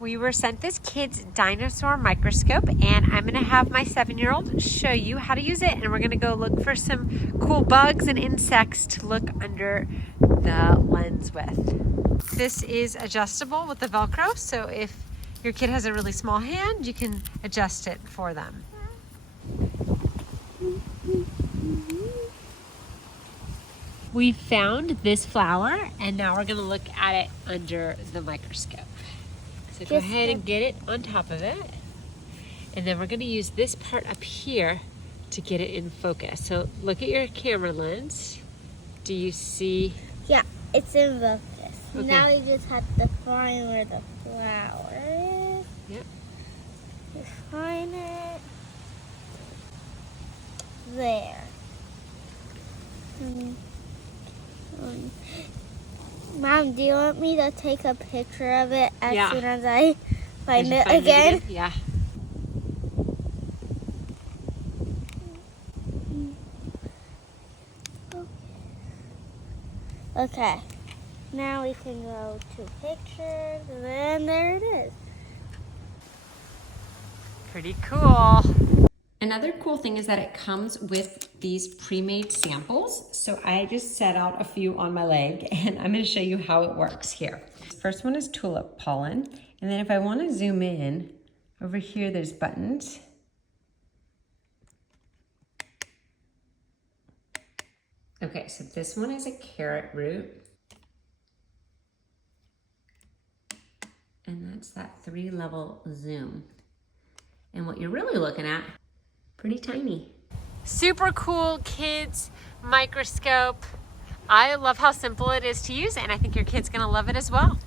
We were sent this kid's dinosaur microscope, and I'm gonna have my 7-year-old show you how to use it, and we're gonna go look for some cool bugs and insects to look under the lens with. This is adjustable with the Velcro, so if your kid has a really small hand, you can adjust it for them. We found this flower, and now we're gonna look at it under the microscope. So go ahead and get it on top of it. And then we're gonna use this part up here to get it in focus. So look at your camera lens. Do you see? Yeah, it's in focus. Okay. Now we just have to find where the flower is. Yep. We find it. There. Mom, do you want me to take a picture of it as soon as I find it again? Yeah. Okay. Now we can go to pictures, and then there it is. Pretty cool. Another cool thing is that it comes with these pre-made samples. So I just set out a few on my leg, and I'm gonna show you how it works here. First one is tulip pollen. And then if I wanna zoom in, over here there's buttons. Okay, so this one is a carrot root. And that's that 3-level zoom. And what you're really looking at, pretty tiny. Super cool kids microscope. I love how simple it is to use, and I think your kid's gonna love it as well.